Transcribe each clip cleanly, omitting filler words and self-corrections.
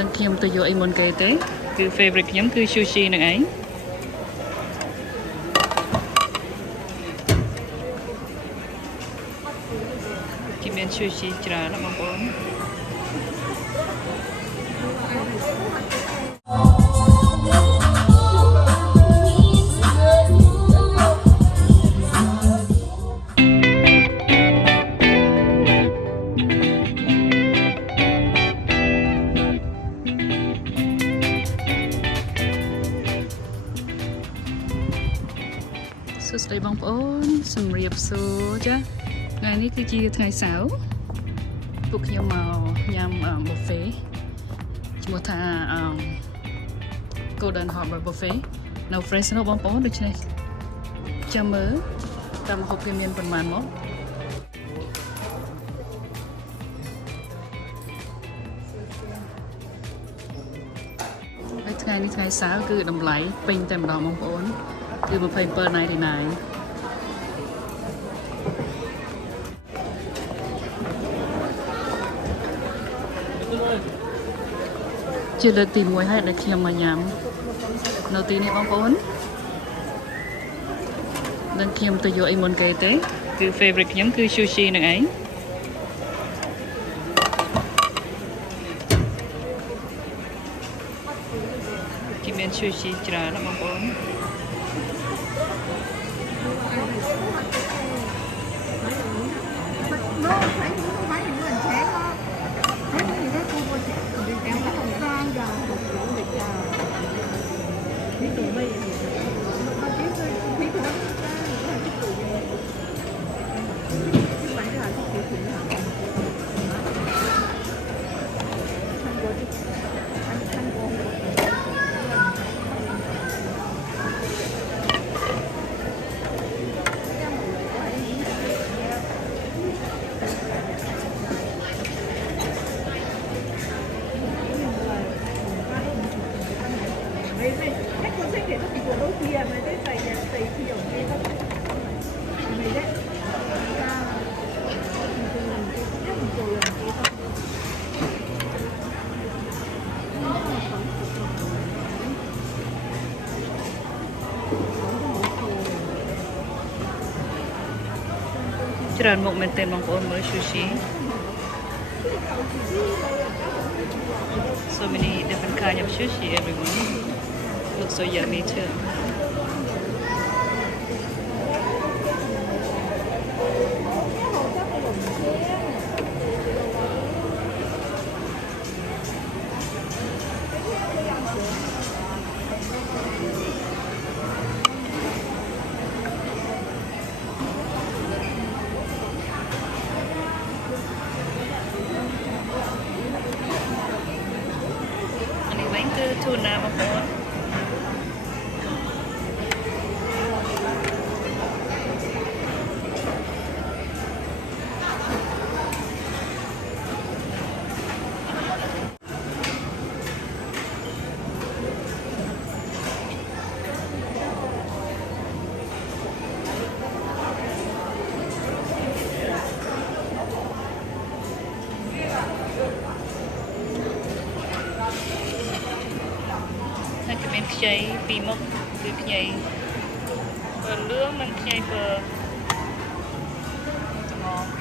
នឹងខ្ញុំទៅយកអីមុនគេទេគឺ favorite ខ្ញុំគឺ sushi នឹងឯងគេមាន sushi ច្រើនណាស់បងប្អូនសួស្តីបងប្អូនជំរាបសួរចាថ្ងៃនេះគឺជាថ្ងៃសៅរ៍ពួកខ្ញុំមកញ៉ាំ buffet ឈ្មោះថា Golden Harbor Buffet នៅ Fresno បងប្អូនដូច្នេះចាំមើលតើម្ហូបគេមានប៉ុន្មានមកហើយថ្ងៃនេះថ្ងៃសៅរ៍គឺតម្លៃពេញតែម្ដងបងប្អូនគឺ27.99ជាលើកទី1ហើយដែលខ្ញុំមកញ៉ាំនៅទីនេះបងប្អូននឹងខ្ញុំទៅយកអីមុនគេទេគឺ favorite ខ្ញុំគឺ sushi នឹងឯងគេមាន sushi ច្រើនណាស់បងប្អូនច្រើនមុខមែនទែនបងប្អូនមើល sushi so many different kind of sushi everyone looks so yummy too tuna បងប្អូនខ្ចីពីមុខគឺខ្ញីបើលឿងនិងខ្ញីបើថ្ម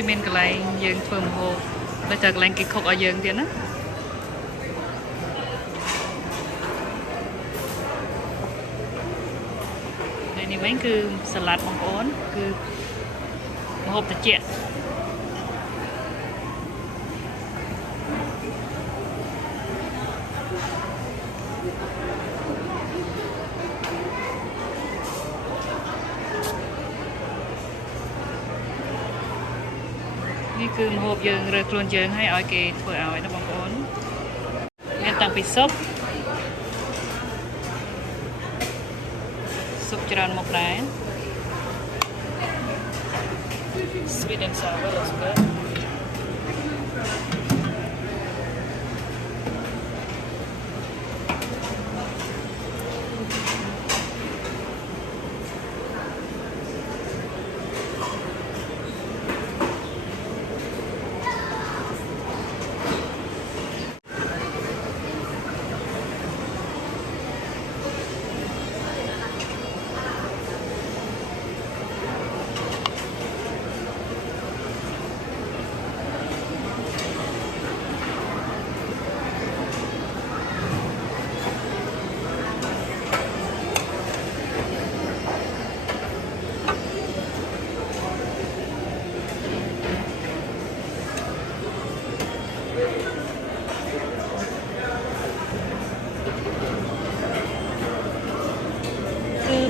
គេមានកន្លែងយើងធ្វើម្ហូបដូចតែកន្លែងគេខុកឲ្យយើងទៀតណាហើយនេះវិញគឺសាឡាត់បងប្អូនគឺ ម្ហូបត្រជាក់នេះគឺម្ហូបយើងរើខ្លួនយើងឲ្យគេធ្វើឲ្យណាបងប្អូនមានតាំងពីស៊ុបច្រើនមុខដែរ Sweet and sour looks good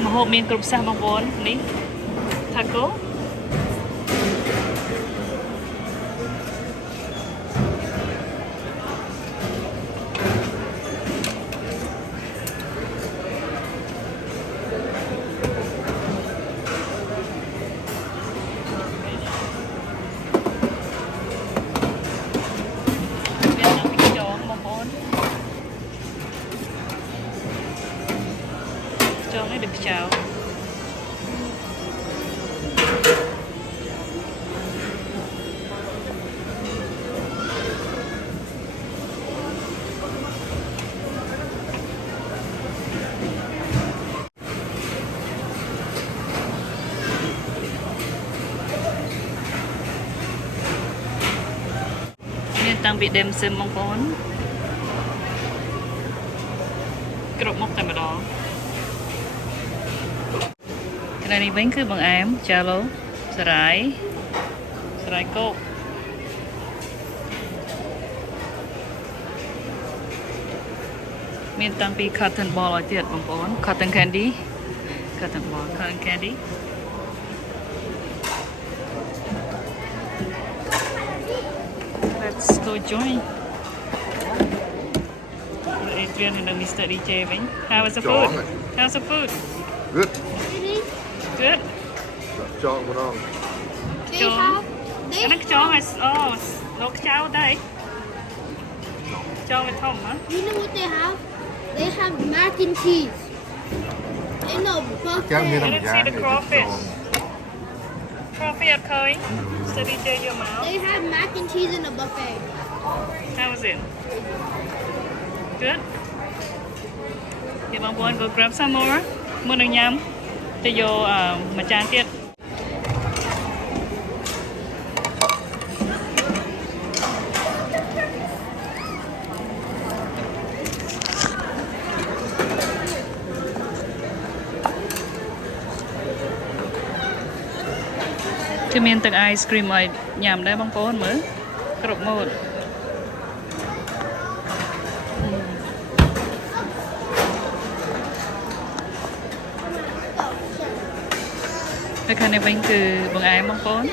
ម្ហូបមានគ្រប់សាសបងប្អូននេះ taco ចង់នេះដូចខ្ចៅមានតាំងពីដេមសឹមបងប្អូនគ្រប់មុខតែម្ដងនេះវិញគឺបង្អែមចាឡូសារាយគោកមានតាំងពី cotton ball ឲ្យទៀតបងប្អូន cotton candy let's go join Adrian and Mr. DJ វិញ how's the food Good. Good. Chọn một không? Cái nó chọn hay nó cháo đây. Chọn với thông hả? You know what they have? They have mac and cheese. In a buffet. I didn't see the crawfish. Crawfish at Curry. So DJ your mouth. They have mac and cheese in a buffet. How was it? Good. Thìបងប្អូន go grab some more. មុននឹងញ៉ាំទៅយកមួយចានទៀតគឺមានទឹក ice cream ឲ្យញ៉ាំដែរបងប្អូនមើលគ្រប់ម៉ូតនៅខាងនេះវិញគឺបង្អែមបងប្អូន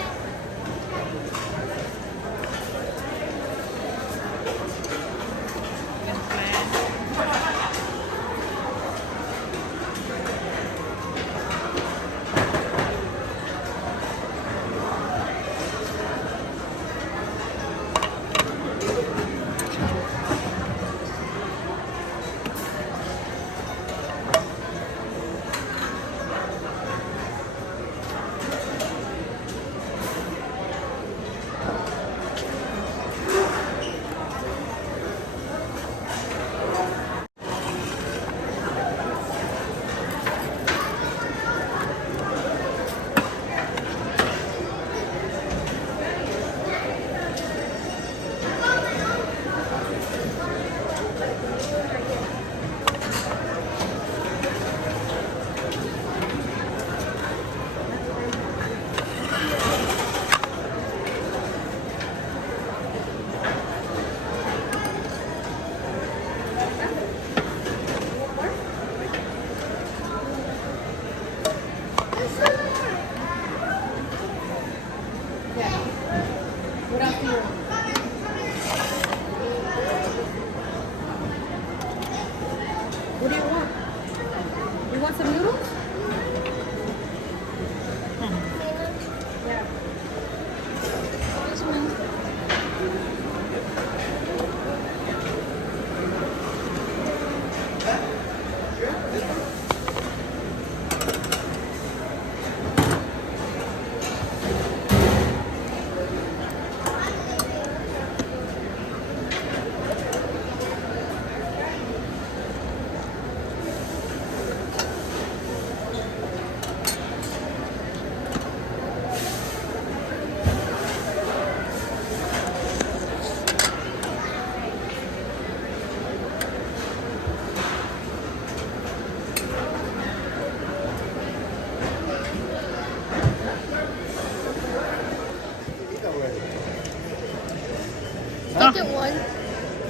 get one.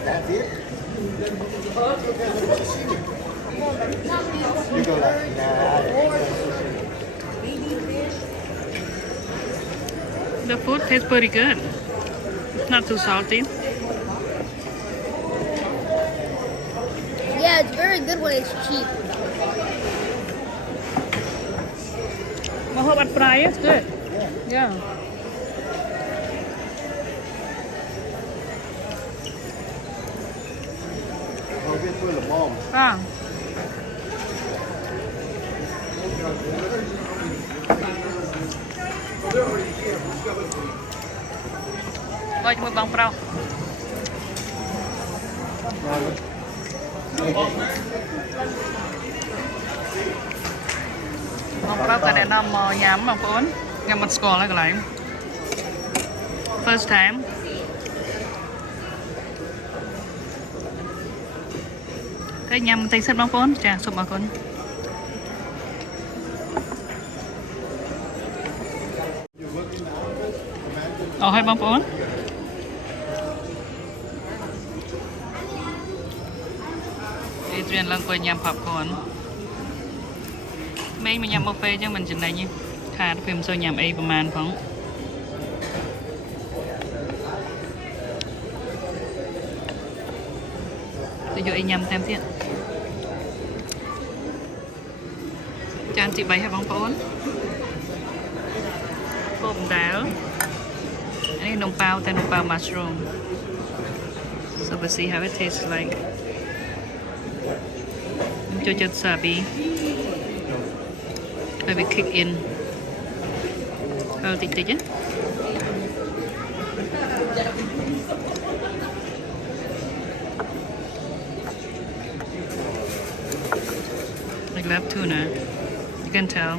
That's it. You go like, The food tastes pretty good. Not too salty. Yeah, it's very good when it's cheap. My hope at fry is good. Yeah. I'll get full of mom. À. Coi một vòng pro. Vòng pro cái này nằm nhắm mà phốn. Nhắm mặt score lại cái này. First time. Cái nhắm tay sắt bóng phốn. Chà, sụp mà con. Hay bóng phốn. Adrian lang quay nhắm popcorn. Mấy mình nhắm buffet chứ mình chừng này nhưขาดเพิ่มโซยำไอประมาณของจะอยู่ไอยำเต็มที่จานจีใบให้บ้องป้อนโป่งดาวอันนี้นมเปล่าแต่นมเปล่ามัชรูม so we'll see how it tastes like จะจัดซาบีไป kick in kalau titik aja like love tuna you can tell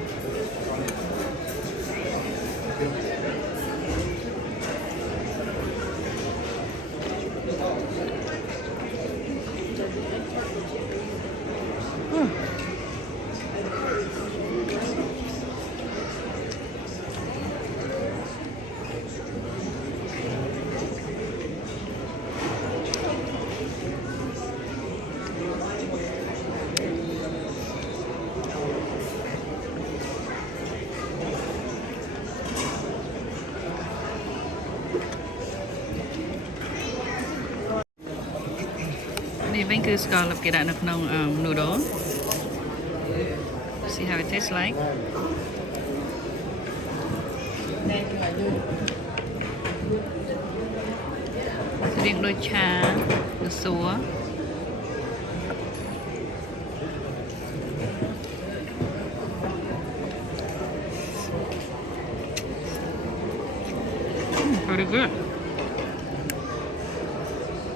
นี่เป็นคือสกอร์ลับกระดาษนักนองนูโด see how it tastes like เรียงโดยชาหรือซัวvery good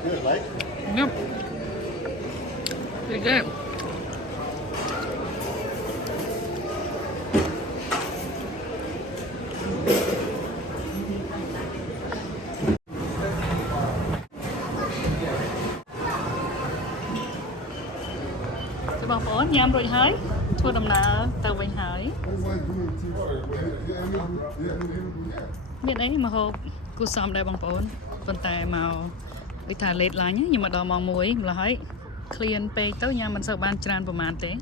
Good, like? yep pretty goodបងប្អូនញ៉ាំរួចហើយធ្វើដំណើរទៅវិញហើយមានអីមកហូបគូសំដែរបងប្អូនប៉ុន្តែមកដូចថា late lunch ខ្ញុំមកដល់ម៉ោង 1 ម្ល៉េះហើយ clean ពេកទៅញ៉ាំមិនសូវបានច្រើនប្រហែលទេ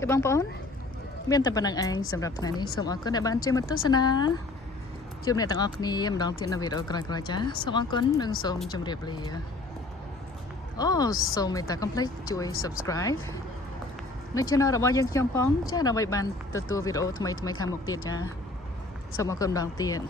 គេបងប្អូនមានតែប៉ុណ្្នឹងឯងសម្រាប់ថ្ងៃនេះសូមអរគុណដែលបានជួយមកទស្សនាជួបអ្នកទាំងអស់គ្នាម្ដងទៀតនៅវីដេអូក្រោយៗចាសូមអរគុណនិងសូមជម្រាបលាអូសូមមេត្តាកុំភ្លេចជួយ subscribe នៅ channel របស់យើងខ្ញុំផងចាដើម្បីបានទទួលវីដេអូថ្មីៗខាងមុខទៀតចាសូមអរគុណម្ដងទៀត